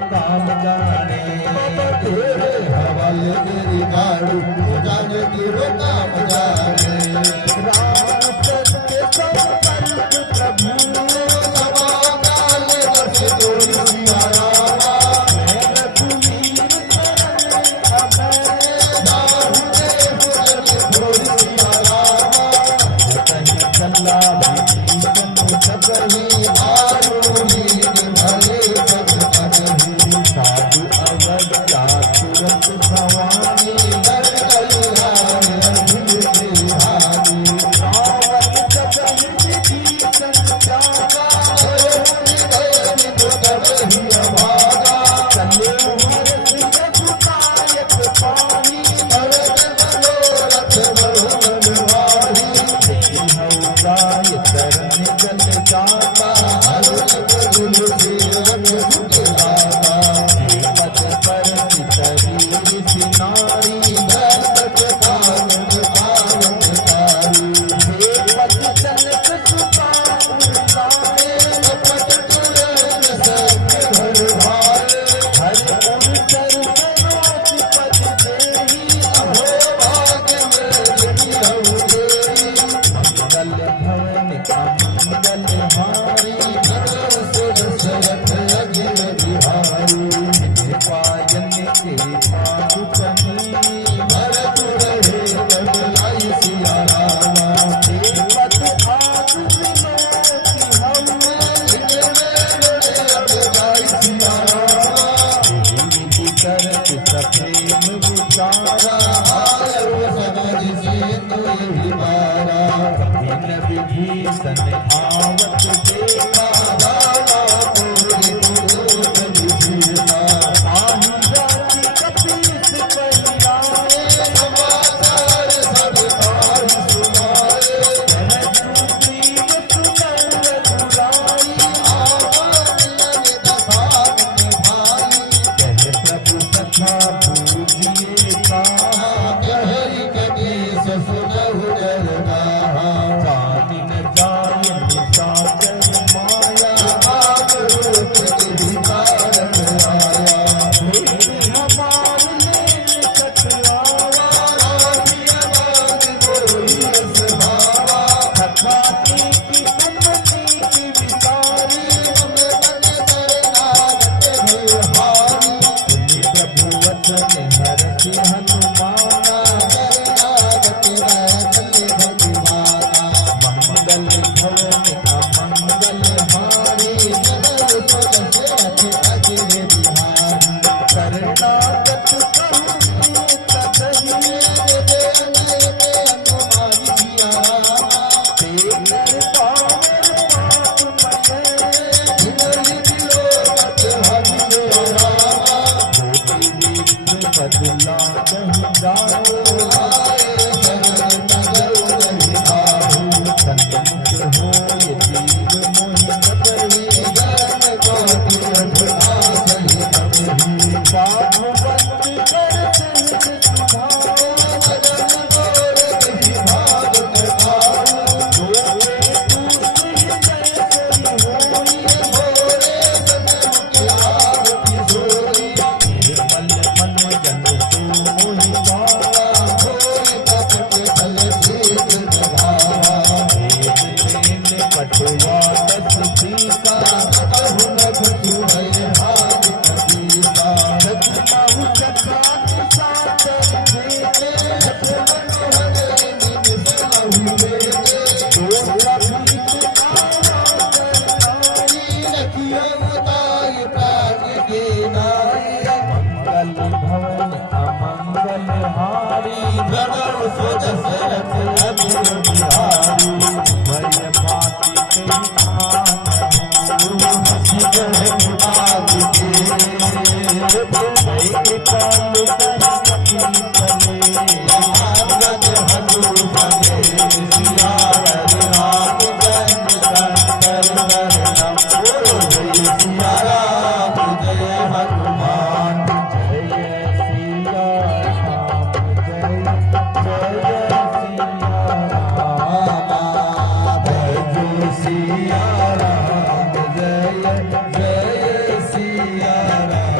काम जाने तेरे हवाले तेरी गाड़ी जाने की वो काम जाने राम सत्य संकल्प प्रभु सवा काल वर्ष तोरी सिया रामा मैं रघुवीर शरण अभय दाहु देव तोरी सिया रामा कहीं चला भीषण सबही आरूढ़ी भले साधु अवज्ञा तुरंत भवानी हर कल्याण अभिहारी रावण जगहि विभीषण जागा ही अभागा चले हरष रघुनायक पानी भरत मनोरथ बड़ोरवाही हौदाय तरन जल जाता हरुष प्रभुल जीवन सुखदाता जीवत पर चितरी नारी धर्मत पावन पावन तारी देवत जनक सुता उतारे लपट तुरन सत्य भर भारे हर उर चर सरोज पद देही अहो भाग्य में जनियौ देही मंगल भवन अमंगल हारी दशरथ अगिर बिहारी पायन के पादुकनी भरत रहे बदलाई सिया रामा देवत आदि विनोदी हमें बदलाई सिया रामा देवी करत सप्रेम विचारा आयो समझ सिंधु विवारा कठिन विभीषण आवत देखा रामा पूरी पूत विभीषा आहि जाति कपीस कहियाए समाचार सब ताहि सुनाए जन सुग्रीव सुनौ रघुराई आवाज ललित साथ निभाई कह प्रभु सखा पूजिए कहा कहरि कपीस सुनहु जल गाहा जानि न जाय निशाचर माया आग रूप तिहि कारण आया हमार लेन कटरावा राखी आवाज बोली सभावा सखा नीति सम्मति की विचारी मन मन शरणागत हारी सुनि प्रभु वचन हरषि हनुमाना शरणागत रहत भगवाना मंगल भवन अमंगल हारी जगत दशरथ अजिर बिहारी शरणागत कहु तदहि देन हनुमान सिया रामा तेकर पावर पापमय हिनहि विलोकत हरि रामा कोटि विघ्न बदला नहीं जाओ आए शरण नगर नहीं आहो सन्मुख होय जीव मोहि नगरी जन कोटि अधरा सहि अबहि साधु बंद कर सहज सुभाओ भजन गोर कहि भागत भाओ जोगे दूत हृदय सरि होई भोरे सन्मुख आरती जोई निर्मल मन जन सो मोहि भावा होई कपट छल छेद प्रभावा वेद तेन पठवा दस सीता कहु न घटु भय भाग कपीसा रचनाहु चक्रा निशाचर भेजे हठ मनोहर निमिषाहु भेजे दोषा भीत नाना करनाई रखियो बताय प्राण के नाई मंगल भवन अमंगल हारी प्रभु दशरथ अजिर बिहारी भय माति कहि हसी गढ़ आग के भय कृपाल कहि कपी चले आगत हनु भगे सिया राम जन शंकर वरणम जय सिया राम जय हनुमान जय सिया राम जय जय सिया राम जय जय सिया राम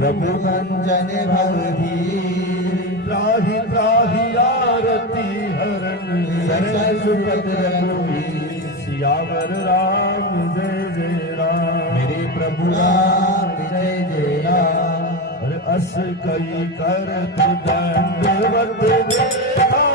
प्रभु मंजन भवधी त्राहि त्राहि आरती हरण सरल सुपद रघुवीर सियावर राम जय जय राम। मेरे प्रभु राम जय जय राम। अरे अस कई करत दंडवत देखा